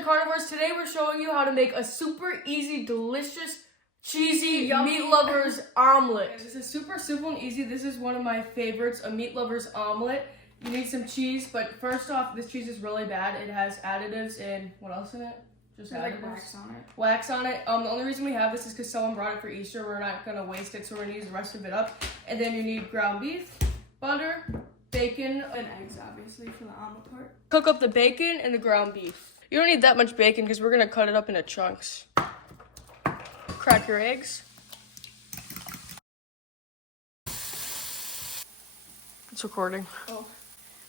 and Carnivores. Today we're showing you how to make a super easy, delicious, cheesy meat lovers omelet. This is super simple and easy. This is one of my favorites, a meat lovers omelet. You need some cheese, but first off, this cheese is really bad. It has additives and what else in it? Just additives. Like wax on it. Wax on it. The only reason we have this is because someone brought it for Easter. We're not gonna waste it, so we're gonna use the rest of it up. And then you need ground beef, butter, bacon, and eggs, obviously, for the omelet part. Cook up the bacon and the ground beef. You don't need that much bacon because we're gonna cut it up into chunks. Crack your eggs. It's recording. I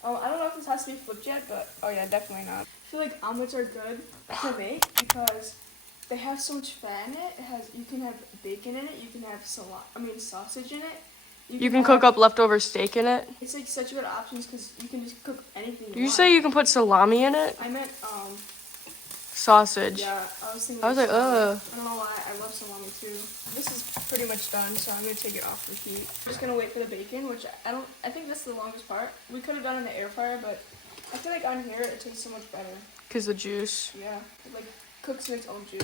don't know if this has to be flipped yet, but oh yeah, definitely not. I feel like omelets are good to make because they have so much fat in it. You can have bacon in it. You can have sausage in it. You can cook up leftover steak in it. It's like such good options because you can just cook anything you You want. say you can put salami in it? I meant sausage. Yeah, I was thinking. I was like, ugh. I don't know why. I love salami too. This is pretty much done, so I'm gonna take it off the heat. I'm just gonna wait for the bacon, which I think that's the longest part. We could have done it in the air fryer, but I feel like on here it tastes so much better. Cause the juice. Yeah, it like cooks in its own juice.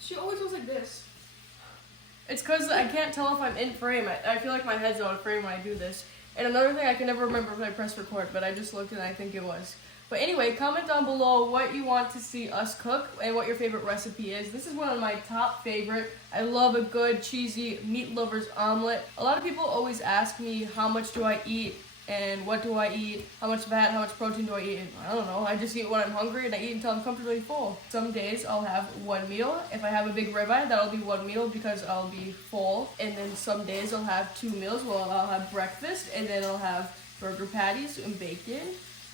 She always goes like this. It's because I can't tell if I'm in frame. I feel like my head's out of frame when I do this. And another thing, I can never remember if I press record, but I just looked and I think it was. But anyway, comment down below what you want to see us cook and what your favorite recipe is. This is one of my top favorite. I love a good cheesy meat lover's omelet. A lot of people always ask me how much do I eat and what do I eat, how much fat, how much protein do I eat, and I don't know, I just eat when I'm hungry and I eat until I'm comfortably full. Some days I'll have one meal. If I have a big ribeye, that'll be one meal because I'll be full. And then some days I'll have 2 meals. Well, I'll have breakfast and then I'll have burger patties and bacon,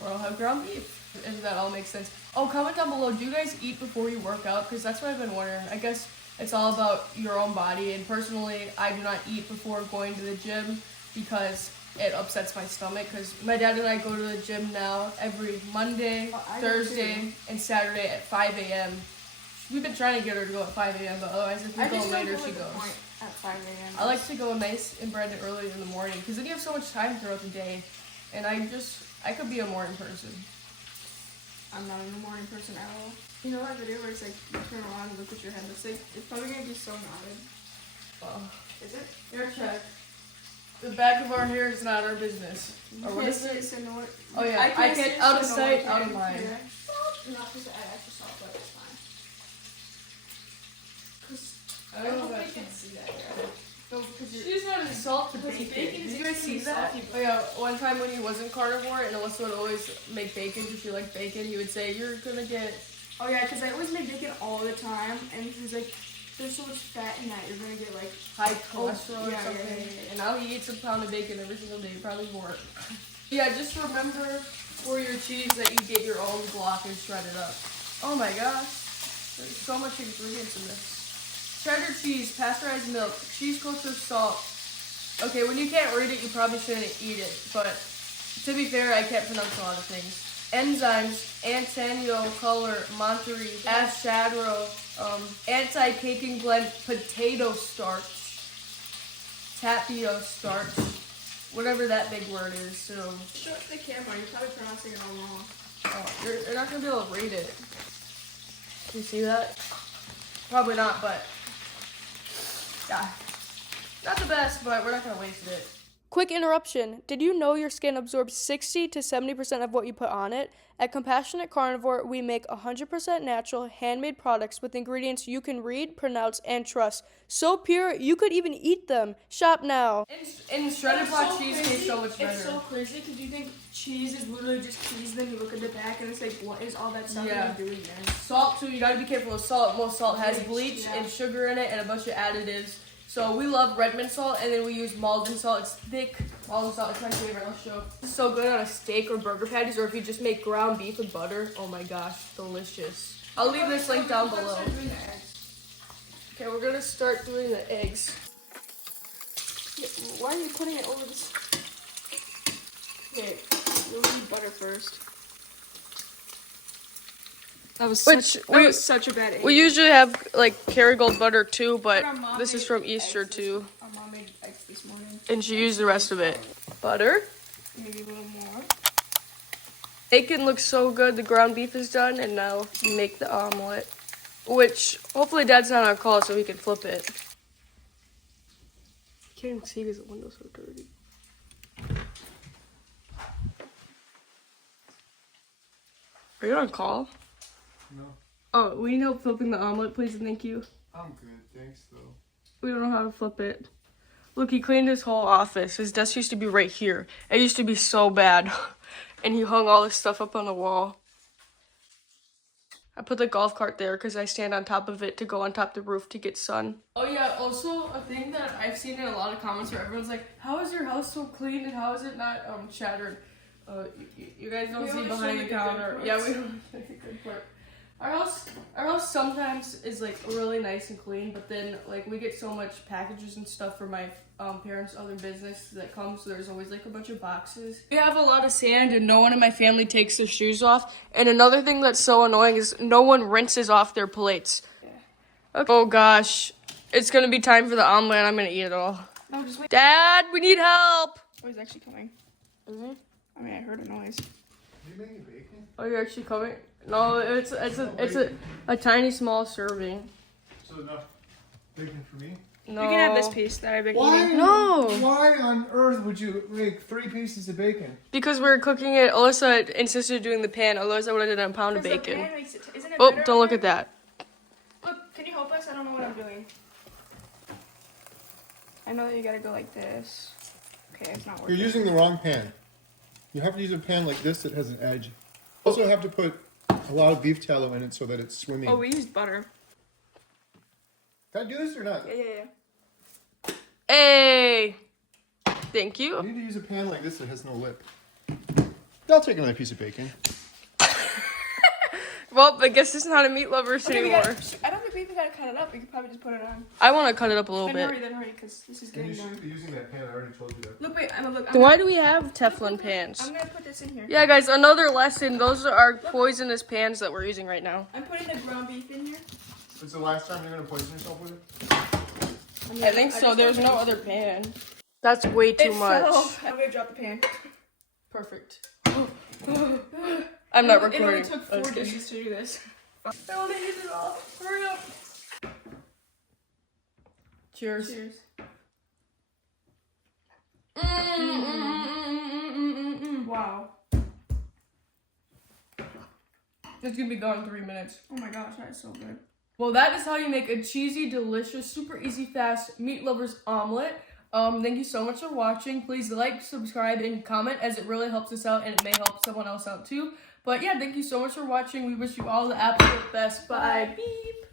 or I'll have ground beef. If that all makes sense. Oh, comment down below, do you guys eat before you work out? Because that's what I've been wondering. I guess it's all about your own body, and personally, I do not eat before going to the gym because it upsets my stomach, because my dad and I go to the gym now every Monday, Thursday, and Saturday at 5 a.m. We've been trying to get her to go at 5 a.m., but otherwise if we go later, she goes. At 5 a.m. I like to go nice and bright and early in the morning, because then you have so much time throughout the day, and I could be a morning person. I'm not a morning person at all. You know that video where it's like, you turn around and look at your head, it's probably going to be so knotted. Oh. Is it? Hair check. The back of our hair is not our business. Or what is it? Oh yeah, I can't, out of sight, out of mind. Yeah. Well, not supposed to add extra salt, but it's fine. Because I don't know if I can see that yet. No, because she's not as salt to bacon. Did you guys see that? Oh yeah, one time when he wasn't carnivore and Alyssa would always make bacon because she liked bacon, he would say, you're gonna get... Oh yeah, because I always make bacon all the time, and he's like, there's so much fat in that, you're gonna get like high cholesterol or something. Yeah. And now he eats a pound of bacon every single day, probably more. Yeah, just remember for your cheese that you get your own block and shred it up. Oh my gosh, there's so much ingredients in this. Cheddar cheese, pasteurized milk, cheese culture, salt. Okay, when you can't read it, you probably shouldn't eat it, but to be fair, I can't pronounce a lot of things. Enzymes, Antenio, color, Monterey, ashadro, anti-caking blend, potato starch, tapio starch, whatever that big word is. So show it to the camera. You're probably pronouncing it all wrong. Oh, you're not gonna be able to read it. Can you see that? Probably not, but yeah, not the best. But we're not gonna waste it. Quick interruption. Did you know your skin absorbs 60 to 70% of what you put on it? At Compassionate Carnivore, we make 100% natural, handmade products with ingredients you can read, pronounce, and trust. So pure, you could even eat them. Shop now. And shredded block cheese tastes so much better. It's so crazy because you think cheese is literally just cheese, then you look at the back and it's like, what is all that stuff you're doing there? Salt too, you gotta be careful with salt. Most salt has bleach and sugar in it and a bunch of additives. So we love Redmond salt, and then we use Malden salt. It's thick. Malden salt, it's my favorite. Let's show. It's so good on a steak or burger patties, or if you just make ground beef with butter. Oh my gosh, delicious. I'll leave this link down below. Okay, we're gonna start doing the eggs. Why are you putting it over this? Okay, you'll need butter first. That was such a bad egg. We usually have like Kerrygold butter too, but this is from Easter too. Our mom made eggs this morning. And she used the rest of it. Butter. Maybe a little more. Bacon looks so good. The ground beef is done, and now make the omelet. Which, hopefully Dad's not on call so he can flip it. I can't even see because the window's so dirty. Are you on call? No. Oh, we need help flipping the omelet, please, and thank you. I'm good, thanks though. We don't know how to flip it. Look, he cleaned his whole office. His desk used to be right here. It used to be so bad. And he hung all this stuff up on the wall. I put the golf cart there because I stand on top of it to go on top of the roof to get sun. Oh yeah, also a thing that I've seen in a lot of comments where everyone's like, how is your house so clean and how is it not shattered? You guys don't see behind the counter. Yeah, we don't see the good part. Our house sometimes is like really nice and clean, but then like we get so much packages and stuff for my parents' other business that comes, so there's always like a bunch of boxes. We have a lot of sand and no one in my family takes their shoes off. And another thing that's so annoying is no one rinses off their plates. Yeah. Okay. Oh gosh, it's gonna be time for the omelet and I'm gonna eat it all. No, just wait. Dad, we need help! Oh, he's actually coming. Is he? I mean, I heard a noise. Are you making bacon? Oh, you're actually coming? No, it's a tiny small serving. So enough bacon for me? No. You can have this piece that I've been eating. No. Why on earth would you make 3 pieces of bacon? Because we're cooking it. Alyssa insisted doing the pan. Otherwise, I would have done a pound of Because the bacon. pan makes it, isn't it Oh, better don't look on at that. there? Look, can you help us? I don't know what I'm doing. I know that you gotta go like this. Okay, it's not working. You're using the wrong pan. You have to use a pan like this that has an edge. You also have to put a lot of beef tallow in it so that it's swimming. Oh, we used butter. Can I do this or not? Yeah. Hey! Thank You you. need to use a pan like this that has no lip. I'll take another piece of bacon. Well, I guess it's not a meat lovers Okay, anymore. I don't think we even gotta cut it up. We could probably just put it on. I want to cut it up a little Then bit. hurry, because this is And getting you done. shouldn't be using that pan. I already told you that. Look, wait, look. Then why do we have Teflon pans? I'm gonna put this in here. Yeah, guys, another lesson. Those are our poisonous pans that we're using right now. I'm putting the ground beef in here. It's the last time you're going to poison yourself with it? I think so. There's no other pan. That's way too much. I'm gonna drop the pan. Perfect. I'm not It only recording. took 4 dishes to do this. I want to use it all. Hurry up. Cheers. Cheers. Wow. It's gonna be gone in 3 minutes. Oh my gosh, that is so good. Well, that is how you make a cheesy, delicious, super easy, fast meat lovers omelet. Thank you so much for watching. Please like, subscribe, and comment as it really helps us out and it may help someone else out too. But yeah, thank you so much for watching. We wish you all the absolute best. Bye. Beep.